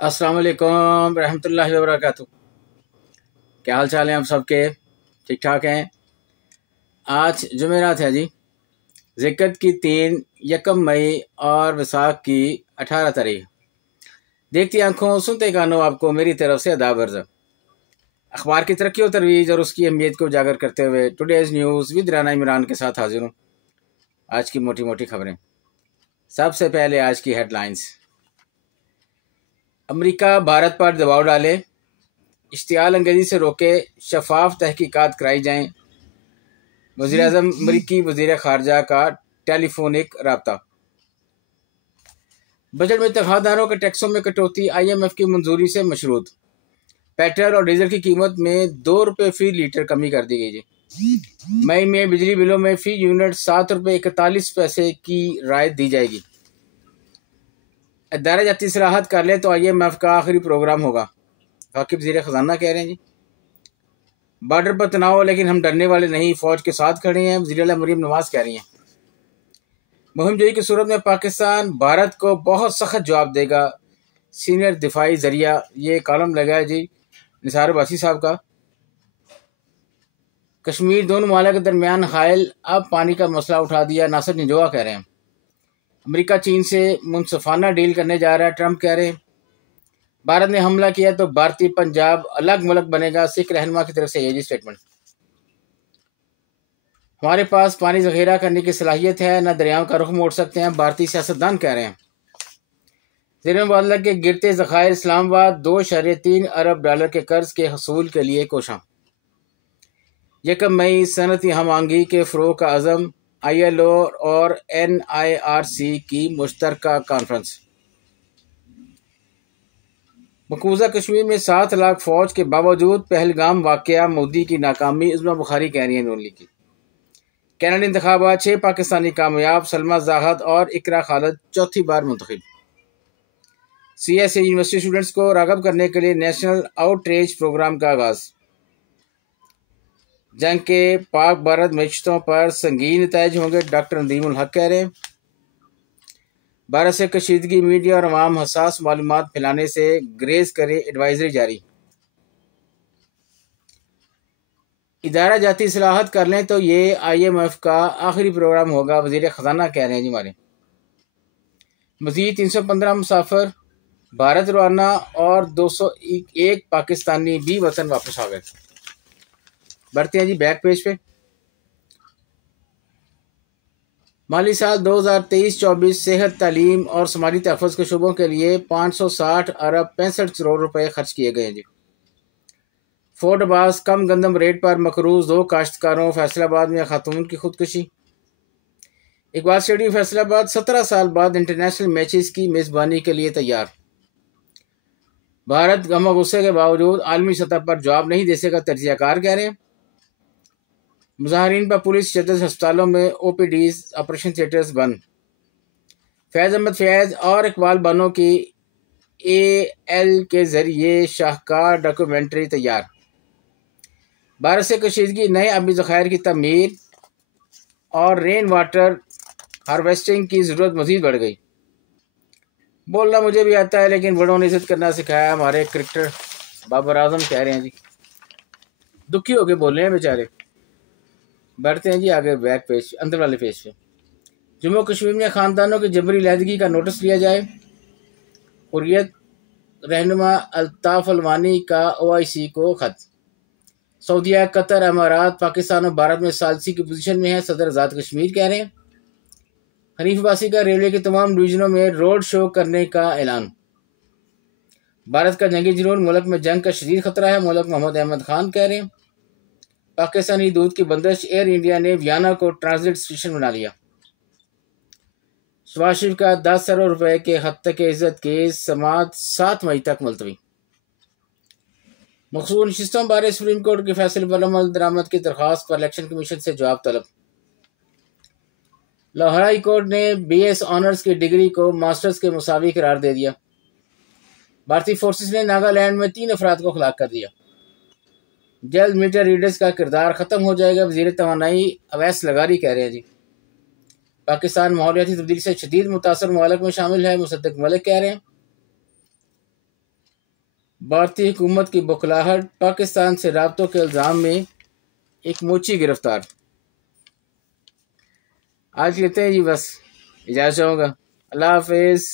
अस्सलाम वालेकुम रहमतुल्लाहि व बरकातुहू। क्या हाल चाल है आप सबके? ठीक ठाक हैं। आज जुमेरात है जी। ज़िक्क़त की 3, यकम मई और वसाख की 18 तारीख। देखती आंखों सुनते कानों आपको मेरी तरफ से आदाब अर्ज़। अखबार की तरक्की और तरवीज और उसकी अहमियत को उजागर करते हुए today's news with Rana Imran के साथ हाजिर हूँ। आज की मोटी मोटी खबरें। सबसे पहले आज की हेडलाइंस। अमेरिका भारत पर दबाव डाले, इश्तियाल अंगेज़ी से रोके, शफाफ तहकीकात कराई जाएं। वज़ीर-ए-आज़म अमरीकी वज़ीर ख़ारजा का टेलीफोनिक रब्ता। बजट में तनख्वाहदारों के टैक्सों में कटौती IMF की मंजूरी से मशरूत। पेट्रोल और डीजल की कीमत में 2 रुपये फ़ी लीटर कमी कर दी गई है। मई में बिजली बिलों में फ़ी यूनिट 7 रुपये 41 पैसे की राहत दी जाएगी। इदारा जाती सलाहत कर ले तो IMF का आखिरी प्रोग्राम होगा, वाकिब वज़ीर ख़जाना कह रहे हैं जी। बॉर्डर पर तनाव हो लेकिन हम डरने वाले नहीं, फ़ौज के साथ खड़े हैं, वज़ीर मरीम नवाज़ कह रही हैं। मुहिम जोई की सूरत में पाकिस्तान भारत को बहुत सख्त जवाब देगा, सीनियर दिफाई जरिया। ये कॉलम लगा है जी निसार बासी साहब का। कश्मीर दोनों ममालिक के दरमियान हायल, अब पानी का मसला उठा दिया, नासिर निजोआ कह रहे हैं। अमेरिका चीन से मुनसफाना डील करने जा रहा है, ट्रंप कह रहे हैं। भारत ने हमला किया तो भारतीय पंजाब अलग मुल्क बनेगा, सिख रहनुमा की तरफ से ये जी स्टेटमेंट। हमारे पास पानी ज़ख़ीरा करने की सलाहियत है, न दरियाओं का रुख मोड़ सकते हैं, भारतीय सियासतदान कह रहे हैं। ज़ेर मुबादला के गिरते ज़खायर, इस्लामाबाद $2.3 अरब के कर्ज के हसूल के लिए कोशां। 1 मई सनती हम आहंगी के फ़रोग़ का अज़म, ILO और NIRC की मुश्तरका कॉन्फ्रेंस। मकबूजा कश्मीर में 7 लाख फ़ौज के बावजूद पहलगाम वाक़या, मोदी की नाकामी, उज़्मा बुखारी कह रही हैं नून लीग की। कैनेडा इंतखाबात 6 पाकिस्तानी कामयाब, सलमा ज़ाहद और इकरा खालिद चौथी बार मुंतखब। CSA यूनिवर्सिटी स्टूडेंट्स को राग़ब करने के लिए नेशनल आउटरीच प्रोग्राम का आगाज़। जंग के पाक भारत मैशतों पर संगीन नताइज होंगे, डॉक्टर नदीमुल हक कह रहे हैं। भारत से कशीदगी, मीडिया और अवाम हसास मालूमात फैलाने से ग्रेज़ करे, एडवाइजरी जारी। इदारा जाती सलाहत कर लें तो ये IMF का आखिरी प्रोग्राम होगा, वज़ीर ख़जाना कह रहे हैं जी हमारे। मज़ीद 315 मुसाफिर भारत रवाना और 201 पाकिस्तानी भी वतन वापस आ गए। बढ़ते हैं जी बैक पेज पे। माली साल 2023-24 सेहत, तालीम और समाजी तहफ़्फ़ुज़ के शोबों के लिए 560 अरब 65 करोड़ रुपए खर्च किए गए हैं जी। फोर्ट अब्बास कम गंदम रेट पर मकरूज़ 2 काश्तकारों, फैसलाबाद में खातून की खुदकुशी। इकबाल स्टेडियम फैसलाबाद 17 साल बाद इंटरनेशनल मैचेस की मेज़बानी के लिए तैयार। भारत गम गुस्से के बावजूद आलमी सतह पर जवाब नहीं दे सका, तजियाकार कह रहे हैं। मुजाहरीन पर पुलिस शदत, अस्पतालों में OPDs, ऑपरेशन थिएटर्स बंद। फैज़ अहमद फैज़ और इकबाल बानो की AL के जरिए शाहकार डॉक्यूमेंट्री तैयार। भारत से कशीदगी, नए आबी ज़खायर की तमीर और रेन वाटर हार्वेस्टिंग की ज़रूरत मज़ीद बढ़ गई। बोलना मुझे भी आता है लेकिन बड़ों ने इज़्ज़त करना सिखाया, हमारे क्रिकेटर बाबर आजम कह रहे हैं जी। दुखी होके बोल रहे हैं बेचारे। बढ़ते हैं जी आगे बैक पेज, अंदर वाले पेज पे। जम्मू कश्मीर में ख़ानदानों की जबरी लहदगी का नोटिस लिया जाए। हुर्रियत रहनुमा अल्ताफ़ अलवानी का OIC को खत। सऊदीया, कतर, अमारात, पाकिस्तान और भारत में सालसी की पोजीशन में है, सदर आज़ाद कश्मीर कह रहे हैं। हनीफ अब्बासी का रेलवे के तमाम डिवीजनों में रोड शो करने का ऐलान। भारत का जंगी जुनून, मुल्क में जंग का शदीद खतरा है, मुल्क मोहम्मद अहमद खान कह रहे हैं। पाकिस्तानी दूध की बंदिश, एयर इंडिया ने वियना को ट्रांजिट स्टेशन बना लिया। शहबाज शरीफ का 10 करोड़ रुपए के हद तक इज्जत केस समाअत 7 मई तक मुलतवी। मखसूस नशिस्तों बारे सुप्रीम कोर्ट के फैसले पर अमल दरामद की दरख्वास्त पर इलेक्शन कमीशन से जवाब तलब। लाहौर हाई कोर्ट ने BS ऑनर्स की डिग्री को मास्टर्स के मुसावी करार दे दिया। भारतीय फोर्सेस ने नागालैंड में 3 अफराद को हलाक कर दिया। जल्द मीटर रीडर्स का किरदार ख़त्म हो जाएगा, वज़ीर तवानाई अवैस लगारी कह रहे हैं जी। पाकिस्तान माहौलियाती तब्दीली से शदीद मुतासर ममालिक में शामिल है, मुसद्दिक मलिक कह रहे हैं। भारतीय हुकूमत की बौखलाहट, पाकिस्तान से राब्तों के इल्ज़ाम में एक मोची गिरफ्तार। आज लेते हैं जी, बस इजाज़त चाहूँगा। अल्लाह हाफिज़।